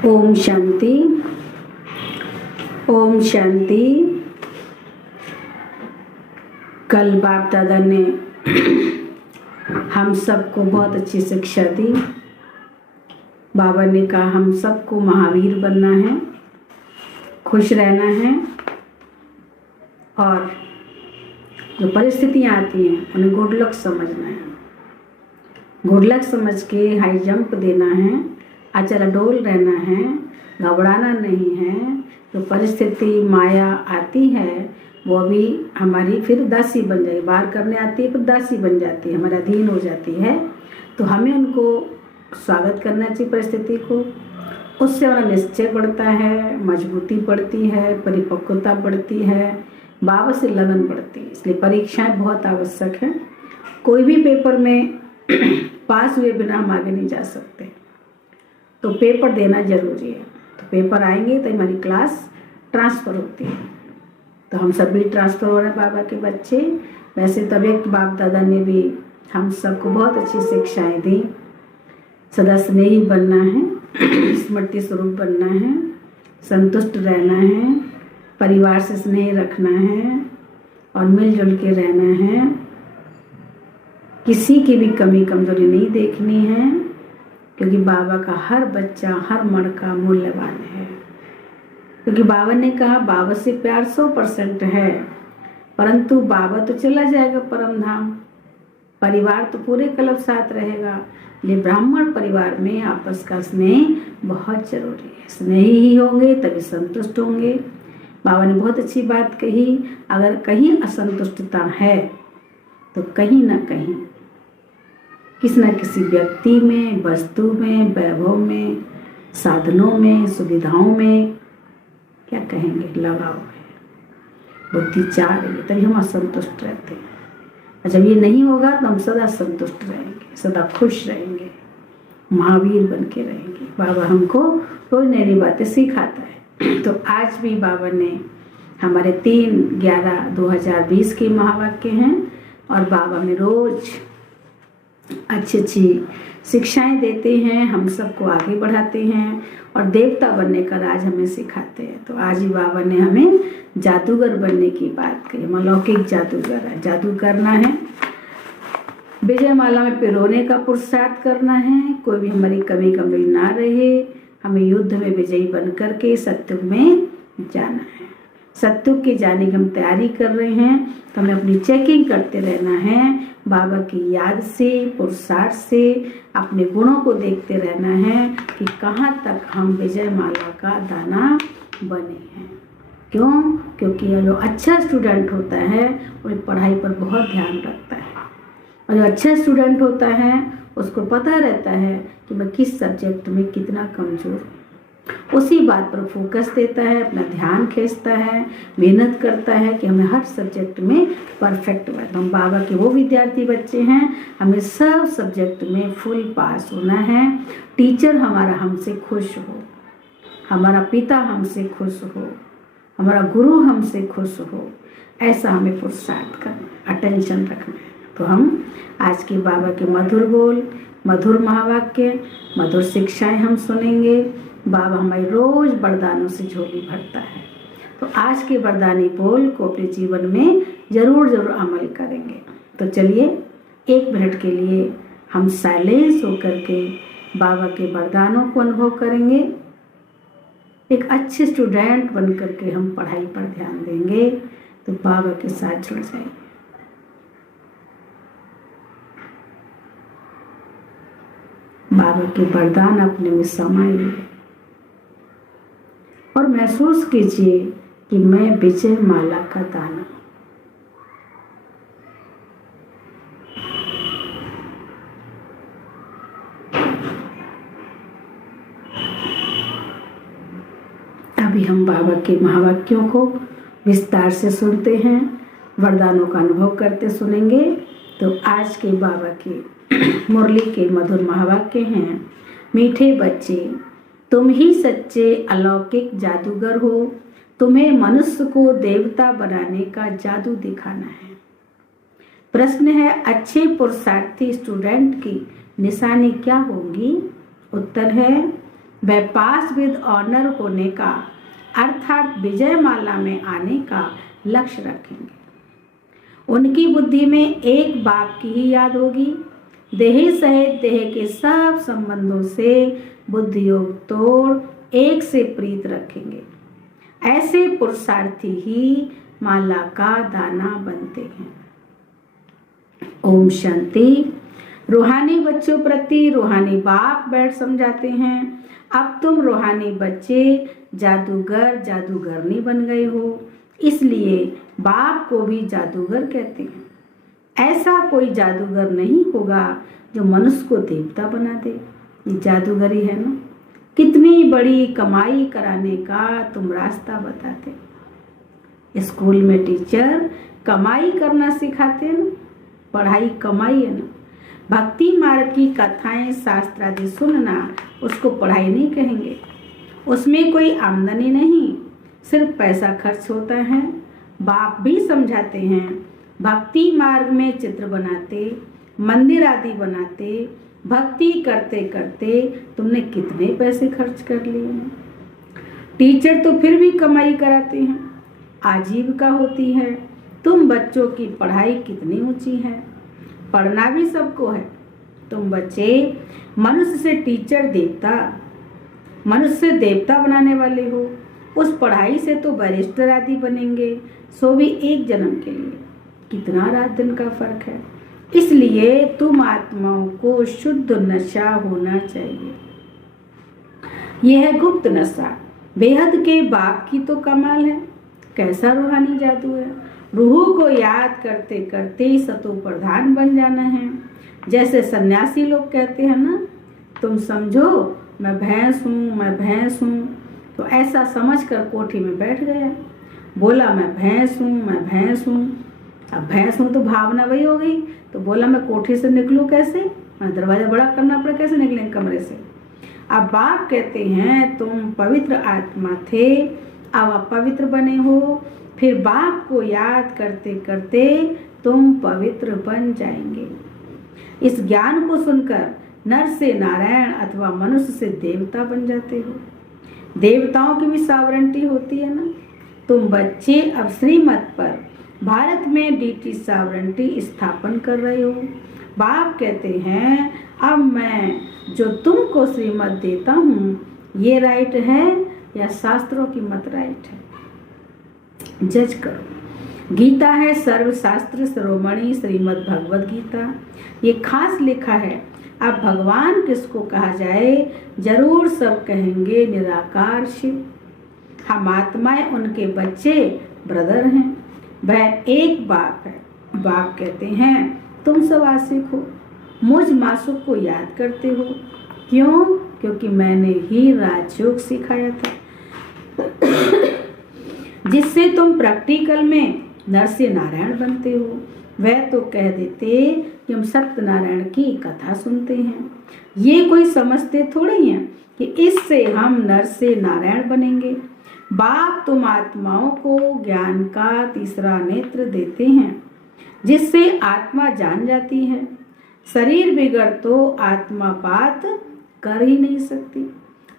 ओम शांति। ओम शांति। कल बाप दादा ने हम सबको बहुत अच्छी शिक्षा दी। बाबा ने कहा हम सबको महावीर बनना है, खुश रहना है और जो परिस्थितियाँ आती हैं उन्हें गुड लक समझना है। गुड लक समझ के हाई जंप देना है, अचल डोल रहना है, घबराना नहीं है। जो परिस्थिति माया आती है वो भी हमारी फिर दासी बन जाएगी, बाहर करने आती है फिर दासी बन जाती है, हमारा अधीन हो जाती है। तो हमें उनको स्वागत करना चाहिए परिस्थिति को। उससे हमारा निश्चय बढ़ता है, मजबूती बढ़ती है, परिपक्वता बढ़ती है, बाबा से लगन बढ़ती है। इसलिए परीक्षाएं बहुत आवश्यक हैं। कोई भी पेपर में पास हुए बिना हम आगे नहीं जा सकते, तो पेपर देना जरूरी है। तो पेपर आएंगे तो हमारी क्लास ट्रांसफ़र होती है। तो हम सभी ट्रांसफ़र हो रहे हैं बाबा के बच्चे। वैसे तभी बाप दादा ने भी हम सबको बहुत अच्छी शिक्षाएं दी। सदा स्नेही बनना है, स्मृति स्वरूप बनना है, संतुष्ट रहना है, परिवार से स्नेह रखना है और मिलजुल के रहना है। किसी की भी कमी कमजोरी नहीं देखनी है, क्योंकि बाबा का हर बच्चा हर मणका मूल्यवान है। क्योंकि बाबा ने कहा बाबा से प्यार 100% है, परंतु बाबा तो चला जाएगा परम धाम, परिवार तो पूरे कल्प साथ रहेगा। इसलिए ब्राह्मण परिवार में आपस का स्नेह बहुत जरूरी है। स्नेही ही होंगे तभी संतुष्ट होंगे। बाबा ने बहुत अच्छी बात कही, अगर कहीं असंतुष्टता है तो कहीं ना कहीं किसी न किसी व्यक्ति में, वस्तु में, वैभव में, साधनों में, सुविधाओं में क्या कहेंगे लगाव है, बुद्धि चाह रही है, तभी हम असंतुष्ट रहते हैं। और जब ये नहीं होगा तो हम सदा संतुष्ट रहेंगे, सदा खुश रहेंगे, महावीर बन के रहेंगे। बाबा हमको रोज नई नई बातें सिखाता है। तो आज भी बाबा ने हमारे 3/11/2020 के महावाक्य हैं और बाबा में रोज अच्छी अच्छी शिक्षाएं देते हैं, हम सबको आगे बढ़ाते हैं और देवता बनने का राज हमें सिखाते हैं। तो आज ही बाबा ने हमें जादूगर बनने की बात कही। हम अलौकिक जादूगर है, जादू करना है, विजय माला में पिरोने का पुरुषार्थ करना है। कोई भी हमारी कमी कमी ना रहे, हमें युद्ध में विजयी बन करके सत्युग में जाना है। सत्युग के जाने की हम तैयारी कर रहे हैं, तो हमें अपनी चेकिंग करते रहना है। बाबा की याद से, पुरुषार्थ से अपने गुणों को देखते रहना है कि कहाँ तक हम विजय माला का दाना बने हैं। क्यों? क्योंकि जो अच्छा स्टूडेंट होता है वो पढ़ाई पर बहुत ध्यान रखता है, और जो अच्छा स्टूडेंट होता है उसको पता रहता है कि मैं किस सब्जेक्ट में कितना कमज़ोर हूँ। उसी बात पर फोकस देता है, अपना ध्यान खींचता है, मेहनत करता है कि हमें हर सब्जेक्ट में परफेक्ट बने। हम बाबा के वो विद्यार्थी बच्चे हैं, हमें सब सब्जेक्ट में फुल पास होना है। टीचर हमारा हमसे खुश हो, हमारा पिता हमसे खुश हो, हमारा गुरु हमसे खुश हो, ऐसा हमें पुरुषार्थ करना, अटेंशन रखना है। तो हम आज के बाबा के मधुर बोल, मधुर महावाक्य, मधुर शिक्षाएं हम सुनेंगे। बाबा हमारे रोज वरदानों से झोली भरता है। तो आज के वरदानी बोल को अपने जीवन में जरूर अमल करेंगे। तो चलिए 1 मिनट के लिए हम साइलेंस होकर के बाबा के वरदानों को अनुभव करेंगे। एक अच्छे स्टूडेंट बन करके हम पढ़ाई पर ध्यान देंगे तो बाबा के साथ जुड़ जाएंगे। बाबा के वरदान अपने में समाइए और महसूस कीजिए कि मैं विजय माला का दाना। अभी हम बाबा के महावाक्यों को विस्तार से सुनते हैं, वरदानों का अनुभव करते सुनेंगे। तो आज के बाबा के मुरली के मधुर महावाक्य हैं। मीठे बच्चे, तुम ही सच्चे अलौकिक जादूगर हो। तुम्हें मनुष्य को देवता बनाने का जादू दिखाना है। प्रश्न है, अच्छे पुरुषार्थी स्टूडेंट की निशानी क्या होगी? उत्तर है, वह पास विद ऑनर होने का अर्थात विजयमाला में आने का लक्ष्य रखेंगे। उनकी बुद्धि में एक बाप की ही याद होगी। देह सहित देह के सब संबंधों से बुद्धि योग तोड़ एक से प्रीत रखेंगे। ऐसे पुरुषार्थी ही माला का दाना बनते हैं। ओम शांति। रूहानी बच्चों प्रति रूहानी बाप बैठ समझाते हैं, अब तुम रूहानी बच्चे जादूगर जादूगरनी बन गए हो, इसलिए बाप को भी जादूगर कहते हैं। ऐसा कोई जादूगर नहीं होगा जो मनुष्य को देवता बना दे। ये जादूगरी है ना। कितनी बड़ी कमाई कराने का तुम रास्ता बताते। स्कूल में टीचर कमाई करना सिखाते हैं ना, पढ़ाई कमाई है ना। भक्ति मार्ग की कथाएं शास्त्र आदि सुनना उसको पढ़ाई नहीं कहेंगे। उसमें कोई आमदनी नहीं, सिर्फ पैसा खर्च होता है। बाप भी समझाते हैं, भक्ति मार्ग में चित्र बनाते, मंदिर आदि बनाते, भक्ति करते करते तुमने कितने पैसे खर्च कर लिए हैं। टीचर तो फिर भी कमाई कराते हैं, आजीविका होती है। तुम बच्चों की पढ़ाई कितनी ऊंची है, पढ़ना भी सबको है। तुम बच्चे मनुष्य से टीचर देवता, मनुष्य से देवता बनाने वाले हो। उस पढ़ाई से तो बैरिस्टर आदि बनेंगे, सो भी एक जन्म के लिए। कितना रात दिन का फर्क है। इसलिए तुम आत्माओं को शुद्ध नशा होना चाहिए। यह है गुप्त नशा, बेहद के बाप की तो कमाल है। कैसा रूहानी जादू है। रूह को याद करते करते सतो प्रधान बन जाना है। जैसे सन्यासी लोग कहते हैं ना, तुम समझो मैं भैंस हूँ, मैं भैंस हूँ। तो ऐसा समझकर कोठी में बैठ गया, बोला मैं भैंस हूँ, मैं भैंस हूँ। अब भैंस हूँ तो भावना वही हो गई। तो बोला मैं कोठी से निकलूँ कैसे, मैं दरवाजा बड़ा करना पड़ा, कैसे निकलेंगे कमरे से। अब बाप कहते हैं तुम पवित्र आत्मा थे, अब अपवित्र बने हो। फिर बाप को याद करते करते तुम पवित्र बन जाएंगे। इस ज्ञान को सुनकर नर से नारायण अथवा मनुष्य से देवता बन जाते हो। देवताओं की भी सॉवरेंटी होती है ना। तुम बच्चे अब श्रीमत पर भारत में डीटी सॉवरेंटी स्थापन कर रहे हो। बाप कहते हैं अब मैं जो तुमको श्रीमत देता हूँ, ये राइट है या शास्त्रों की मत राइट है, जज करो। गीता है सर्वशास्त्र शिरोमणि श्रीमद् भगवद गीता। ये खास लिखा है। अब भगवान किसको कहा जाए, जरूर सब कहेंगे निराकार शिव। हम आत्माएं उनके बच्चे ब्रदर हैं। वह एक बाप है। बाप कहते हैं तुम सब आशिक हो, मुझ मासूक को याद करते हो। क्यों? क्योंकि मैंने ही राजयोग सिखाया था, जिससे तुम प्रैक्टिकल में नर से नारायण बनते हो। वह तो कह देते कि हम सत्यनारायण की कथा सुनते हैं। ये कोई समझते थोड़ी हैं कि इससे हम नर से नारायण बनेंगे। बाप तुम आत्माओं को ज्ञान का तीसरा नेत्र देते हैं, जिससे आत्मा जान जाती है। शरीर बिगड़ तो आत्मा बात कर ही नहीं सकती।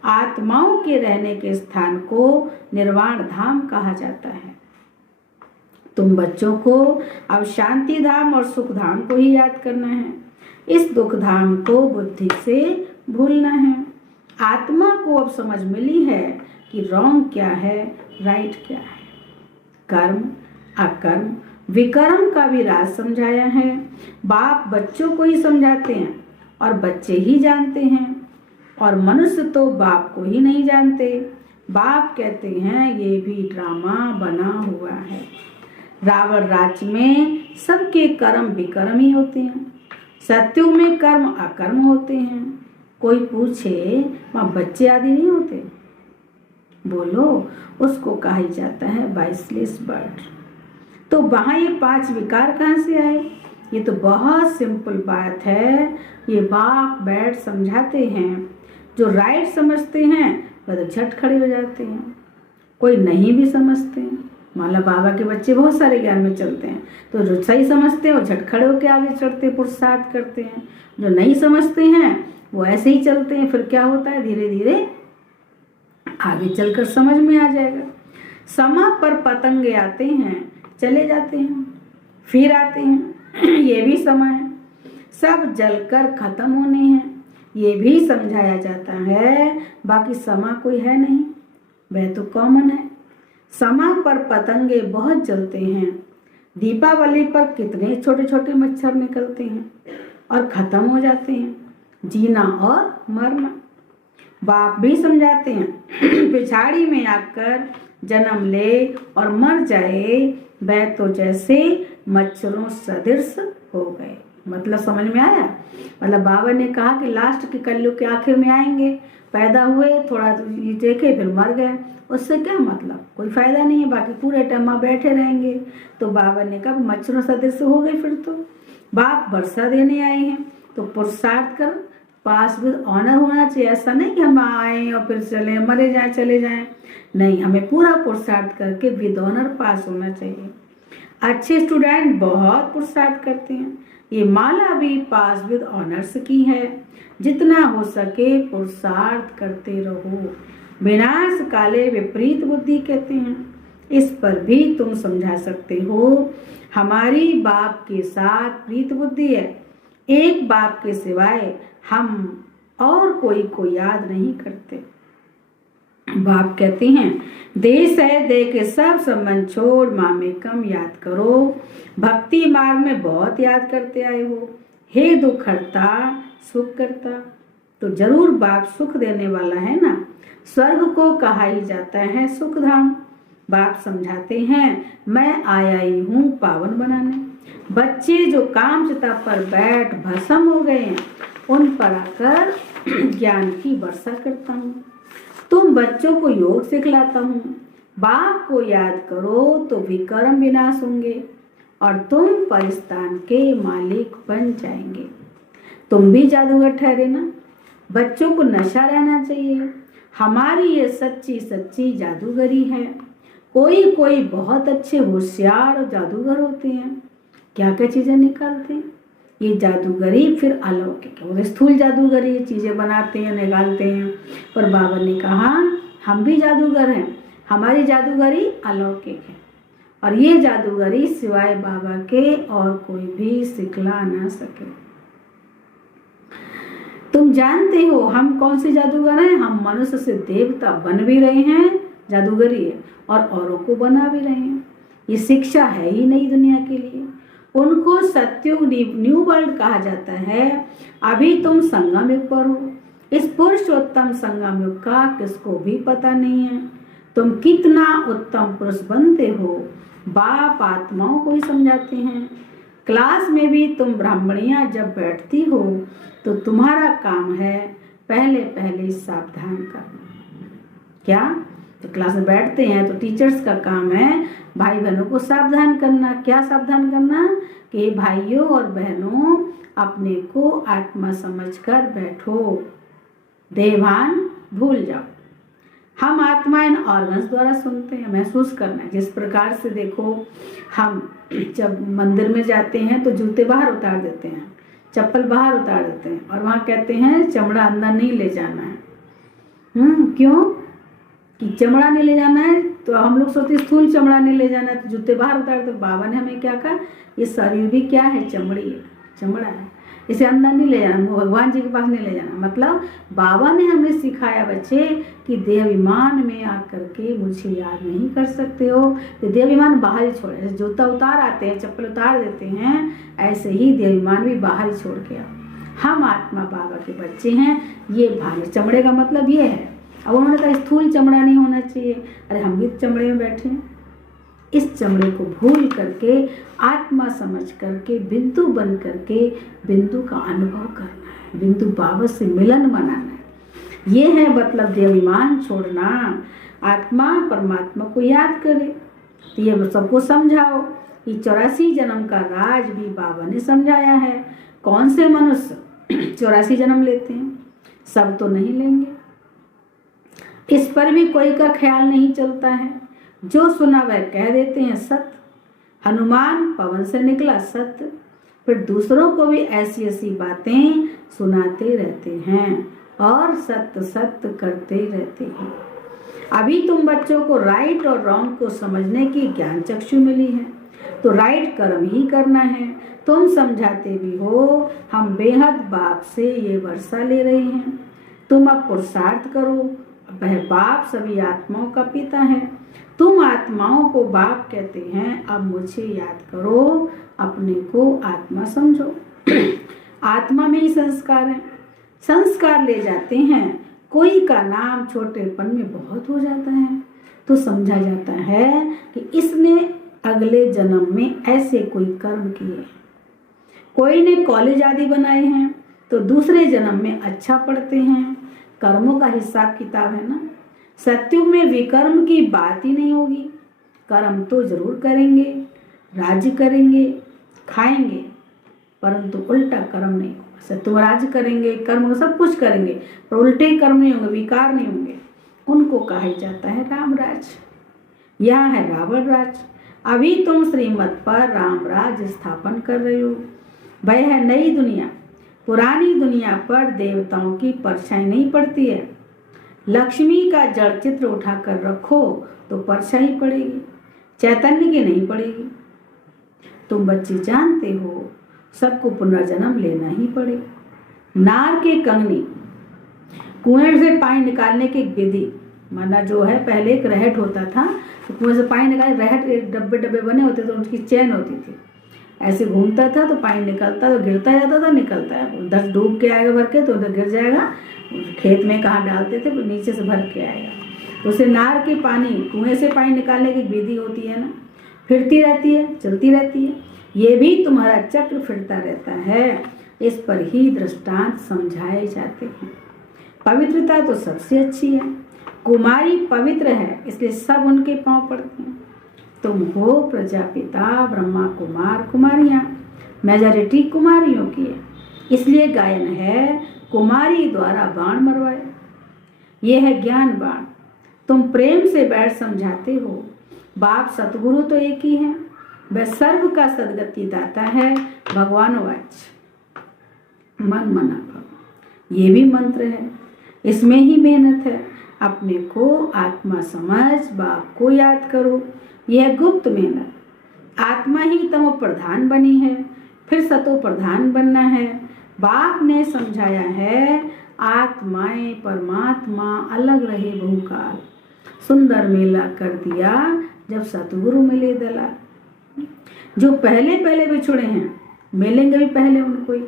आत्माओं के रहने के स्थान को निर्वाण धाम कहा जाता है। तुम बच्चों को अब शांति धाम और सुख धाम को ही याद करना है। इस दुख धाम को बुद्धि से भूलना है। आत्मा को अब समझ मिली है कि रॉन्ग क्या है, राइट क्या है। कर्म अकर्म विकर्म का भी राज समझाया है। बाप बच्चों को ही समझाते हैं और बच्चे ही जानते हैं, और मनुष्य तो बाप को ही नहीं जानते। बाप कहते हैं ये भी ड्रामा बना हुआ है। रावण राज्य में सबके कर्म विकर्म ही होते हैं। सत्युग में कर्म अकर्म होते हैं। कोई पूछे वहाँ बच्चे आदि नहीं होते, बोलो उसको कहा ही जाता है वाइसलेस बर्ड। तो वहाँ ये 5 विकार कहाँ से आए? ये तो बहुत सिंपल बात है। ये बाप बैठ समझाते हैं। जो राइट समझते हैं वह तो झट खड़े हो जाते हैं। कोई नहीं भी समझते हैं, मान लो बाबा के बच्चे बहुत सारे ज्ञान में चलते हैं, तो जो सही समझते हैं वो झट खड़े होकर आगे चढ़ते पुरुषार्थ करते हैं। जो नहीं समझते हैं वो ऐसे ही चलते हैं। फिर क्या होता है, धीरे धीरे आगे चलकर समझ में आ जाएगा। समा पर पतंगे आते हैं, चले जाते हैं, फिर आते हैं, ये भी समय है। सब जलकर खत्म होने हैं, ये भी समझाया जाता है। बाकी समा कोई है नहीं, वह तो कॉमन है। समा पर पतंगे बहुत जलते हैं। दीपावली पर कितने छोटे छोटे मच्छर निकलते हैं और खत्म हो जाते हैं। जीना और मरना। बाप भी समझाते हैं, पिछाड़ी में आकर जन्म ले और मर जाए, वह तो जैसे मच्छरों सदृश हो गए। मतलब समझ में आया? मतलब बाबा ने कहा कि लास्ट के कलयुग के आखिर में आएंगे, पैदा हुए, थोड़ा देखे, फिर मर गए, उससे क्या मतलब, कोई फायदा नहीं है। बाकी पूरे टाइम बैठे रहेंगे। तो बाबा ने कहा मच्छरों सदृश हो गए। फिर तो बाप वर्षा देने आए हैं, तो पुरुषार्थ कर, पास विद ऑनर होना चाहिए। ऐसा नहीं कि हम आए और फिर चले, मरे जाएं, चले जाएं। नहीं, हमें पूरा पुरुषार्थ करके विद ऑनर पास होना चाहिए। अच्छे स्टूडेंट बहुत पुरुषार्थ करते हैं। ये माला भी पास विद ऑनर्स की है। जितना हो सके पुरुषार्थ करते रहो। विनाश काले विपरीत बुद्धि कहते हैं। इस पर भी तुम समझा सकते हो। हमारी बाप के साथ प्रीत बुद्धि है। एक बाप के सिवाय हम और कोई को याद नहीं करते। बाप कहते हैं देश है दे के सब संबंध छोड़, माँ में कम याद करो। भक्ति मार्ग में बहुत याद करते आए हो। हे दुख हरता सुख करता। तो जरूर बाप सुख देने वाला है ना। स्वर्ग को कहा ही जाता है सुख धाम। बाप समझाते हैं मैं आया ही हूँ पावन बनाने। बच्चे जो कामचिता पर बैठ भस्म हो गए हैं, उन पर आकर ज्ञान की वर्षा करता हूँ। तुम बच्चों को योग सिखलाता हूँ। बाप को याद करो तो विकर्म विनाश होंगे और तुम परिस्तान के मालिक बन जाएंगे। तुम भी जादूगर ठहरे ना। बच्चों को नशा रहना चाहिए। हमारी ये सच्ची सच्ची जादूगरी है। कोई कोई बहुत अच्छे होशियार और जादूगर होते हैं, क्या क्या चीज़ें निकालते हैं। ये जादूगरी फिर अलौकिक है। वो स्थूल जादूगरी चीज़ें बनाते हैं, निकालते हैं। पर बाबा ने कहा हम भी जादूगर हैं, हमारी जादूगरी अलौकिक है। और ये जादूगरी सिवाय बाबा के और कोई भी सिखला ना सके। तुम जानते हो हम कौन से जादूगर हैं? हम मनुष्य से देवता बन भी रहे हैं, जादूगरी है, और औरों को बना भी रहे हैं। ये शिक्षा है ही नई दुनिया के लिए। उनको सत्युग न्यू वर्ल्ड कहा जाता है। अभी तुम संगम युग पर हो। इस पुरुषोत्तम संगम युग का किसको भी पता नहीं है। तुम कितना उत्तम पुरुष बनते हो, बाप आत्माओं को ही समझाते हैं। क्लास में भी तुम ब्राह्मणियां जब बैठती हो तो तुम्हारा काम है पहले पहले सावधान करना। क्या? तो क्लास में बैठते हैं तो टीचर्स का काम है भाई बहनों को सावधान करना। क्या सावधान करना? कि भाइयों और बहनों अपने को आत्मा समझकर बैठो, देहभान भूल जाओ। हम आत्मा इन ऑर्गन्स द्वारा सुनते हैं, महसूस करना है। जिस प्रकार से देखो, हम जब मंदिर में जाते हैं तो जूते बाहर उतार देते हैं, चप्पल बाहर उतार देते हैं, और वहाँ कहते हैं चमड़ा अंदर नहीं ले जाना है। क्यों? कि चमड़ा नहीं ले जाना है तो हम लोग सोचते स्थूल चमड़ा नहीं ले जाना है तो जूते बाहर उतार। तो बाबा ने हमें क्या कहा, ये शरीर भी क्या है? चमड़ी है, चमड़ा है, इसे अंदर नहीं ले जाना, भगवान जी के पास नहीं ले जाना। मतलब बाबा ने हमें सिखाया बच्चे कि देहाभिमान में आकर के मुझे याद नहीं कर सकते हो, तो देहाभिमान बाहर ही छोड़े। जैसे जूता उतार आते हैं, चप्पल उतार देते हैं, ऐसे ही देहाभिमान भी बाहर ही छोड़ के आओ। हम आत्मा बाबा के बच्चे हैं। ये भारी चमड़े का मतलब ये है। अब उन्होंने कहा स्थूल चमड़ा नहीं होना चाहिए। अरे हम भी चमड़े में बैठे हैं। इस चमड़े को भूल करके आत्मा समझ करके बिंदु बन करके बिंदु का अनुभव करना है, बिंदु बाबा से मिलन बनाना है। ये है मतलब देहाभिमान छोड़ना। आत्मा परमात्मा को याद करे। तो ये सबको समझाओ कि 84 जन्म का राज भी बाबा ने समझाया है। कौन से मनुष्य 84 जन्म लेते हैं? सब तो नहीं लेंगे। इस पर भी कोई का ख्याल नहीं चलता है। जो सुना वह कह देते हैं सत्य। हनुमान पवन से निकला सत्य। फिर दूसरों को भी ऐसी ऐसी बातें सुनाते रहते हैं और सत्य सत्य करते रहते हैं। अभी तुम बच्चों को राइट और रॉन्ग को समझने की ज्ञान चक्षु मिली है, तो राइट कर्म ही करना है। तुम समझाते भी हो, हम बेहद बाप से ये वर्षा ले रहे हैं। तुम अब पुरुषार्थ करो, वह बाप सभी आत्माओं का पिता है। तुम आत्माओं को बाप कहते हैं, अब मुझे याद करो, अपने को आत्मा समझो। आत्मा में ही संस्कार है, संस्कार ले जाते हैं। कोई का नाम छोटेपन में बहुत हो जाता है तो समझा जाता है कि इसने अगले जन्म में ऐसे कोई कर्म किए। कोई ने कॉलेज आदि बनाए हैं तो दूसरे जन्म में अच्छा पढ़ते हैं। कर्मों का हिसाब किताब है ना। सत्युग में विकर्म की बात ही नहीं होगी। कर्म तो जरूर करेंगे, राज्य करेंगे, खाएंगे, परंतु उल्टा कर्म नहीं होगा। सत्युग राज्य करेंगे, कर्म सब कुछ करेंगे, पर उल्टे कर्म नहीं होंगे, विकार नहीं होंगे। उनको कहा जाता है रामराज। यह है रावण राज। अभी तुम श्रीमत पर रामराज स्थापन कर रहे हो। वह है नई दुनिया। पुरानी दुनिया पर देवताओं की परछाई नहीं पड़ती है। लक्ष्मी का जड़ चित्र उठाकर रखो तो परछाई पड़ेगी, चैतन्य की नहीं पड़ेगी। तुम बच्चे जानते हो सबको पुनर्जन्म लेना ही पड़े। नार के कंगनी, कुएं से पानी निकालने की विधि, माना जो है पहले एक रहट होता था तो कुएं से पानी निकाले, रहट डब्बे डब्बे बने होते थे, उनकी चैन होती थी, ऐसे घूमता था तो पानी निकलता तो गिरता जाता था, निकलता है। उधर डूब के आएगा भर के तो उधर गिर जाएगा, खेत में कहाँ डालते थे तो नीचे से भर के आएगा। तो उसे नार के पानी, कुएं से पानी निकालने की विधि होती है ना, फिरती रहती है, चलती रहती है। ये भी तुम्हारा चक्र फिरता रहता है। इस पर ही दृष्टांत समझाए जाते हैं। पवित्रता तो सबसे अच्छी है। कुमारी पवित्र है इसलिए सब उनके पांव पड़ते हैं। तुम हो प्रजापिता, ब्रह्मा कुमार, कुमारियां, मेजॉरिटी कुमारियों की है, इसलिए गायन है कुमारी द्वारा बाण मरवाए। यह है ज्ञान बाण। तुम प्रेम से बैठ समझाते हो। बाप सतगुरु तो एक ही है, वह सर्व का सदगति दाता है। भगवानवाच मन मना भव, ये भी मंत्र है, इसमें ही मेहनत है। अपने को आत्मा समझ, बाप को याद करो, यह गुप्त मेहनत। आत्मा ही तमो प्रधान बनी है, फिर सतो प्रधान बनना है। बाप ने समझाया है आत्माएं परमात्मा अलग रहे बहुकाल। सुंदर मेला कर दिया जब सतगुरु मिले दलाल। जो पहले पहले बिछुड़े हैं मिलेंगे भी पहले उनको ही।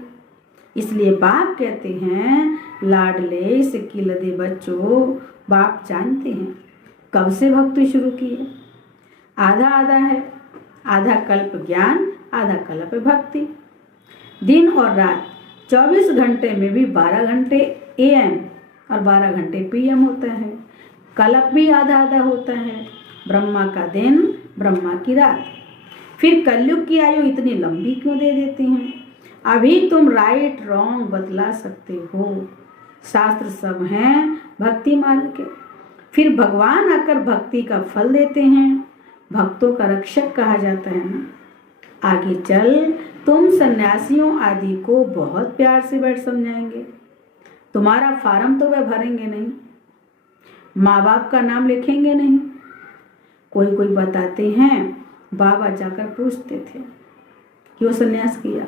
इसलिए बाप कहते हैं लाडले सिक्की लदे बच्चों, बाप जानते हैं कब से भक्ति शुरू की है। आधा आधा है, आधा कल्प ज्ञान, आधा कल्प भक्ति। दिन और रात 24 घंटे में भी 12 घंटे AM और 12 घंटे PM होता है। कल्प भी आधा आधा होता है। ब्रह्मा का दिन, ब्रह्मा की रात। फिर कलयुग की आयु इतनी लंबी क्यों दे देते हैं? अभी तुम राइट रॉन्ग बतला सकते हो। शास्त्र सब हैं भक्ति मार्ग के। फिर भगवान आकर भक्ति का फल देते हैं। भक्तों का रक्षक कहा जाता है ना। आगे चल तुम सन्यासियों आदि को बहुत प्यार से बैठ समझाएंगे। तुम्हारा फार्म तो वह भरेंगे नहीं, माँ बाप का नाम लिखेंगे नहीं। कोई कोई बताते हैं बाबा जाकर पूछते थे क्यों सन्यास किया।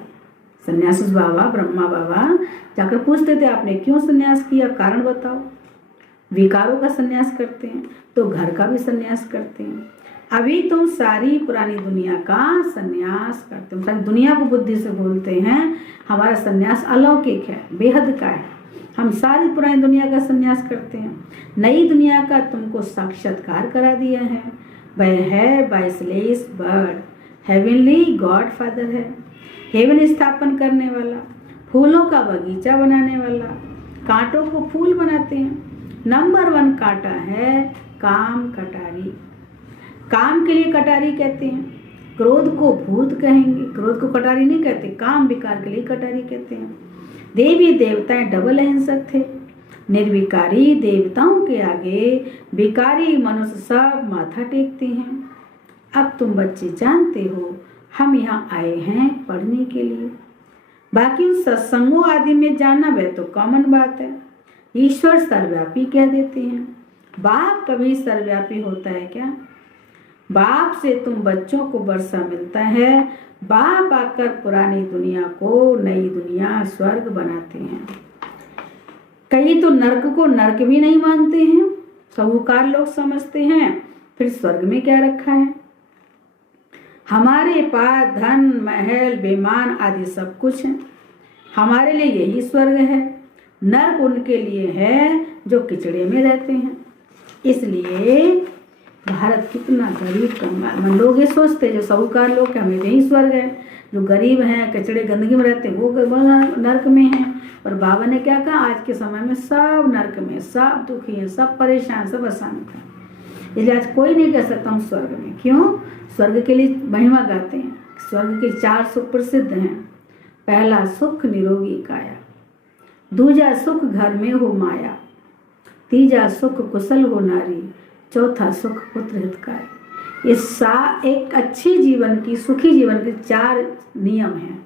सन्यासी बाबा, ब्रह्मा बाबा जाकर पूछते थे आपने क्यों सन्यास किया, कारण बताओ। विकारों का सन्यास करते हैं तो घर का भी सन्यास करते हैं। अभी तुम सारी पुरानी दुनिया का सन्यास करते हो। सारी दुनिया को बुद्धि से बोलते हैं हमारा सन्यास अलौकिक है, बेहद का है। हम सारी पुरानी दुनिया का सन्यास करते हैं। नई दुनिया का तुमको साक्षात्कार करा दिया है। वह है बाइसलेस बर्ड, हेवनली गॉड फादर है। हेवन स्थापन करने वाला, फूलों का बगीचा बनाने वाला, कांटों को फूल बनाते हैं। नंबर 1 कांटा है काम कटारी। काम के लिए कटारी कहते हैं। क्रोध को भूत कहेंगे, क्रोध को कटारी नहीं कहते। काम विकार के लिए कटारी कहते हैं। देवी देवताएं डबल अहिंसक थे। निर्विकारी देवताओं के आगे विकारी मनुष्य सब माथा टेकते हैं। अब तुम बच्चे जानते हो हम यहाँ आए हैं पढ़ने के लिए। बाकी उन सत्संगों आदि में जाना वह तो कॉमन बात है। ईश्वर सर्वव्यापी कह देते हैं। बाप कभी सर्वव्यापी होता है क्या? बाप से तुम बच्चों को वर्षा मिलता है। बाप आकर पुरानी दुनिया को नई दुनिया स्वर्ग बनाते हैं। कई तो नरक को नरक भी नहीं मानते हैं, साहूकार लोग समझते हैं फिर स्वर्ग में क्या रखा है। हमारे पास धन महल विमान आदि सब कुछ है, हमारे लिए यही स्वर्ग है। नरक उनके लिए है जो किचड़े में रहते हैं। इसलिए भारत कितना गरीब कंगाल, लोग ये सोचते हैं जो साहूकार लोग कि हमें यही स्वर्ग है, जो गरीब हैं कचड़े गंदगी में रहते हैं वो नरक में हैं। और बाबा ने क्या कहा, आज के समय में सब नरक में, सब दुखी हैं, सब परेशान, सब अशांत हैं। इसलिए आज कोई नहीं कह सकता हूँ स्वर्ग में। क्यों? स्वर्ग के लिए महिमा गाते हैं। स्वर्ग के 4 सुख प्रसिद्ध हैं। पहला सुख निरोगी काया, दूजा सुख घर में हो माया, तीजा सुख कुशल हो नारी, चौथा सुख पुत्र हितकारी। ये एक अच्छी जीवन की, सुखी जीवन के 4 नियम हैं।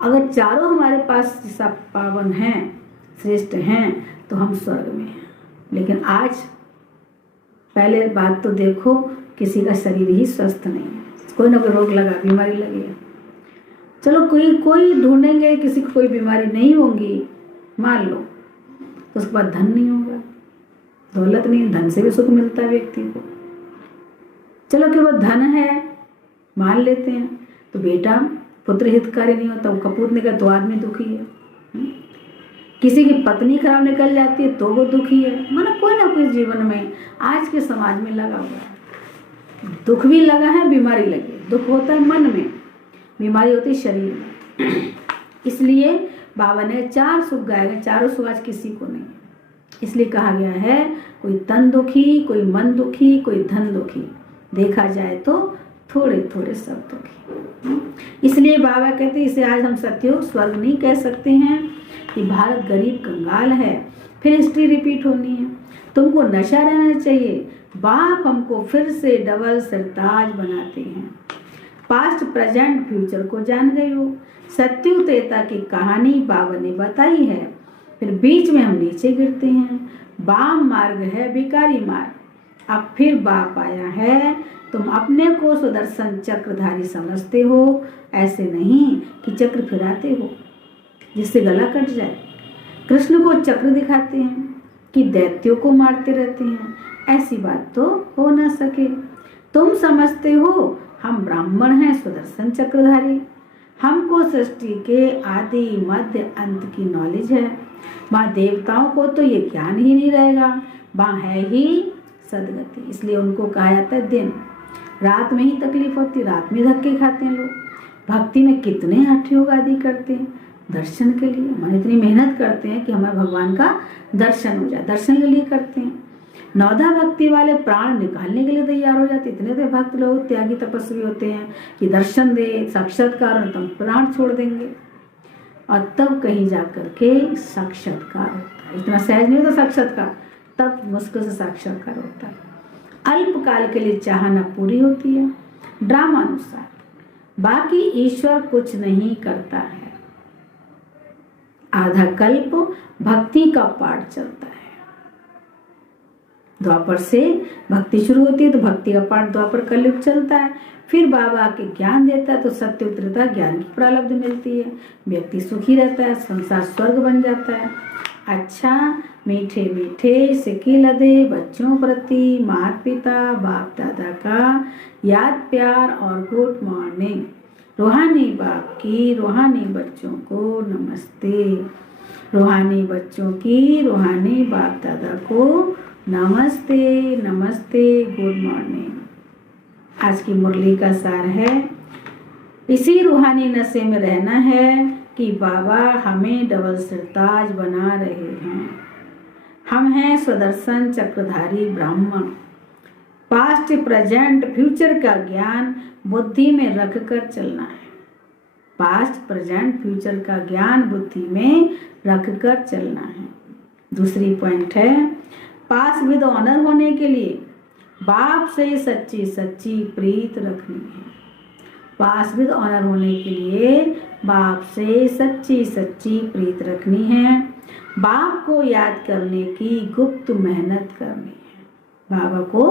अगर चारों हमारे पास सब पावन हैं, श्रेष्ठ हैं, तो हम स्वर्ग में हैं। लेकिन आज पहले बात तो देखो, किसी का शरीर ही स्वस्थ नहीं है, कोई ना कोई रोग लगा, बीमारी लगी है। चलो कोई ढूंढेंगे, किसी को कोई बीमारी नहीं होगी मान लो, तो उसके बाद धन नहीं होगा, दौलत नहीं, धन से भी सुख मिलता है व्यक्ति को। चलो केवल धन है मान लेते हैं, तो बेटा पुत्र हितकारी नहीं होता, वो कपूत निकल तो आदमी दुखी है। किसी की पत्नी खराब निकल जाती है तो वो दुखी है। मतलब कोई ना कोई जीवन में आज के समाज में लगा हुआ है, दुख भी लगा है, बीमारी लगी है। दुख होता है मन में, बीमारी होती है शरीर में। इसलिए बाबा ने 4 सुख गाए गए, चारों सुख आज किसी को नहीं। इसलिए कहा गया है कोई तन दुखी, कोई मन दुखी, कोई धन दुखी, देखा जाए तो थोड़े थोड़े सब दुखी। इसलिए बाबा कहते हैं इसे आज हम सत्युग स्वर्ग नहीं कह सकते हैं कि भारत गरीब कंगाल है। फिर हिस्ट्री रिपीट होनी है। तुमको नशा रहना चाहिए, बाप हमको फिर से डबल सरताज बनाते हैं। पास्ट प्रेजेंट फ्यूचर को जान गए हो, सत्युग त्रेता की कहानी बाबा ने बताई है। फिर बीच में हम नीचे गिरते हैं, वाम मार्ग है भिखारी मार्ग। अब फिर बाप आया है, तुम अपने को सुदर्शन चक्रधारी समझते हो, ऐसे नहीं कि चक्र फिराते हो जिससे गला कट जाए। कृष्ण को चक्र दिखाते हैं कि दैत्यों को मारते रहते हैं, ऐसी बात तो हो ना सके। तुम समझते हो हम ब्राह्मण हैं सुदर्शन चक्रधारी, हमको सृष्टि के आदि मध्य अंत की नॉलेज है। वहाँ देवताओं को तो ये ज्ञान ही नहीं रहेगा, वहाँ है ही सदगति। इसलिए उनको कहा जाता है दिन रात में ही तकलीफ होती, रात में धक्के खाते हैं लोग। भक्ति में कितने हठ योग आदि करते हैं दर्शन के लिए, हम इतनी मेहनत करते हैं कि हमें भगवान का दर्शन हो जाए, दर्शन के लिए करते हैं। नौधा भक्ति वाले प्राण निकालने के लिए तैयार हो जाते। इतने तो भक्त लोग त्यागी तपस्वी होते हैं कि दर्शन दे, साक्षात्कार हो, तुम प्राण छोड़ देंगे। और तब कहीं जा कर के साक्षात्कार होता है। इतना सहज नहीं होता साक्षात्कार, तब मुश्किल से साक्षात्कार होता है। अल्पकाल के लिए चाहना पूरी होती है ड्रामा अनुसार, बाकी ईश्वर कुछ नहीं करता है। आधा कल्प भक्ति का पाठ चलता है। द्वापर से भक्ति शुरू होती है तो भक्ति का पाठ द्वापर कलयुग चलता है। फिर बाबा आके ज्ञान देता है तो सत्य उतरता, ज्ञान की प्रालब्ध मिलती है, व्यक्ति सुखी रहता है, संसार स्वर्ग बन जाता है। अच्छा मीठे मीठे सिक्के लदे बच्चों प्रति माता पिता बाप दादा का याद प्यार और गुड मॉर्निंग। रूहानी बाप की रूहानी बच्चों को नमस्ते, रूहानी बच्चों की रूहानी बाप दादा को नमस्ते नमस्ते, गुड मॉर्निंग। आज की मुरली का सार है, इसी रूहानी नशे में रहना है कि बाबा हमें डबल सरताज बना रहे हैं। हम हैं सुदर्शन चक्रधारी ब्राह्मण। पास्ट प्रेजेंट फ्यूचर का ज्ञान बुद्धि में रख कर चलना है। पास्ट प्रेजेंट फ्यूचर का ज्ञान बुद्धि में रख कर चलना है। दूसरी पॉइंट है, पास विद ऑनर होने के लिए बाप से सच्ची सच्ची प्रीत रखनी है। पास विद ऑनर होने के लिए बाप से सच्ची सच्ची प्रीत रखनी है। बाप को याद करने की गुप्त मेहनत करनी है। बाबा को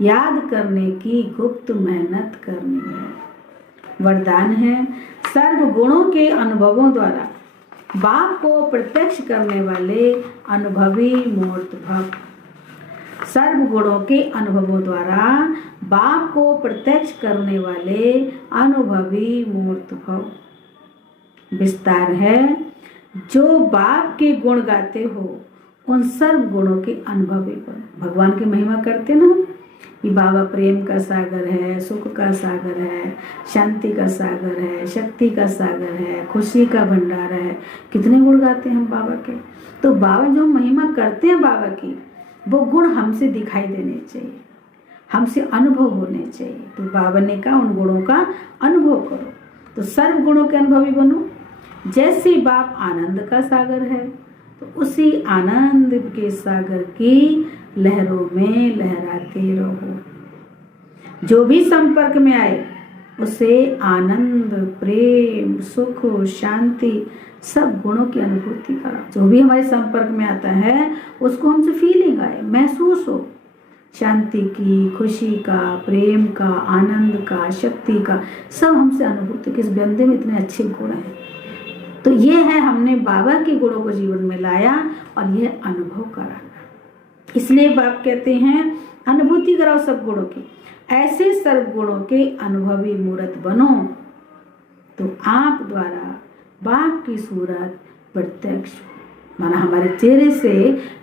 याद करने की गुप्त मेहनत करनी है। वरदान है, सर्व गुणों के अनुभवों द्वारा बाप को प्रत्यक्ष करने वाले अनुभवी मूर्त भव। सर्व गुणों के अनुभवों द्वारा बाप को प्रत्यक्ष करने वाले अनुभवी मूर्त भव। विस्तार है, जो बाप के गुण गाते हो उन सर्व गुणों के अनुभवी बनो। भगवान की महिमा करते ना कि बाबा प्रेम का सागर है, सुख का सागर है, शांति का सागर है, शक्ति का सागर है, खुशी का भंडार है। कितने गुण गाते हैं हम बाबा के। तो बाबा जो महिमा करते हैं बाबा की, वो गुण हमसे दिखाई देने चाहिए, हमसे अनुभव होने चाहिए। तो बाबा ने कहा उन गुणों का अनुभव करो, तो सर्व गुणों के अनुभवी बनो। जैसे बाप आनंद का सागर है, तो उसी आनंद के सागर की लहरों में लहराते रहो। जो भी संपर्क में आए उसे आनंद, प्रेम, सुख, शांति सब गुणों की अनुभूति करा। जो भी हमारे संपर्क में आता है उसको हमसे फीलिंग आए, महसूस हो, शांति की, खुशी का, प्रेम का, आनंद का, शक्ति का, सब हमसे अनुभूति। किस बंदे में इतने अच्छे गुण हैं। तो ये है, हमने बाबा के गुणों को जीवन में लाया और यह अनुभव कराना। इसलिए बाप कहते हैं अनुभूति कराओ सब गुणों की। ऐसे सर्व गुणों के अनुभवी मूर्त बनो, तो आप द्वारा बाप की सूरत प्रत्यक्ष, माना हमारे चेहरे से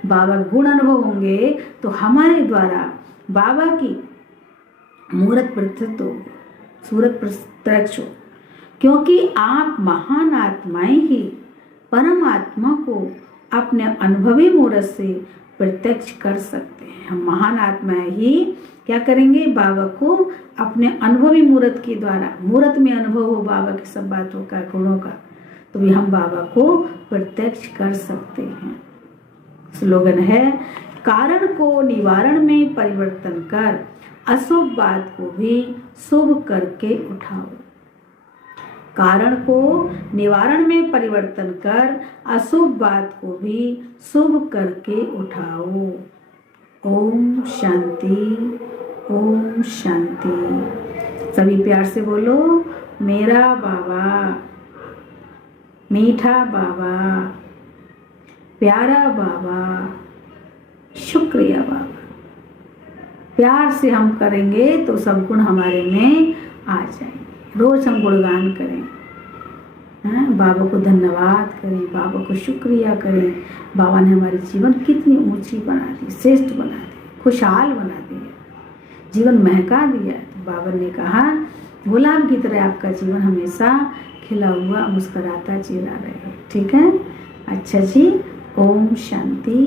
बाबा गुण अनुभव होंगे, तो हमारे द्वारा बाबा की मूर्त प्रत्यक्ष हो, सूरत प्रत्यक्ष हो। क्योंकि आप महान आत्माएं ही परमात्मा को अपने अनुभवी मूर्त से प्रत्यक्ष कर सकते हैं। हम महान आत्माएं ही क्या करेंगे, बाबा को अपने अनुभवी मूर्त के द्वारा, मूर्त में अनुभव हो बाबा की सब बातों का, गुणों का, तो भी हम बाबा को प्रत्यक्ष कर सकते हैं। स्लोगन है, कारण को निवारण में परिवर्तन कर अशुभ बात को भी शुभ करके उठाओ। कारण को निवारण में परिवर्तन कर अशुभ बात को भी शुभ करके उठाओ। ओम शांति, ओम शांति। सभी प्यार से बोलो, मेरा बाबा, मीठा बाबा, प्यारा बाबा, शुक्रिया बाबा। प्यार से हम करेंगे तो सब गुण हमारे में आ जाएंगे। रोज हम गुणगान करें, बाबा को धन्यवाद करें, बाबा को शुक्रिया करें। बाबा ने हमारे जीवन कितनी ऊंची बना दी, श्रेष्ठ बना दी, खुशहाल बना दिया, जीवन महका दिया। तो बाबा ने कहा गुलाब की तरह आपका जीवन हमेशा खिला हुआ मुस्कुराता चेहरा रहे। ठीक है, अच्छा जी, ओम शांति।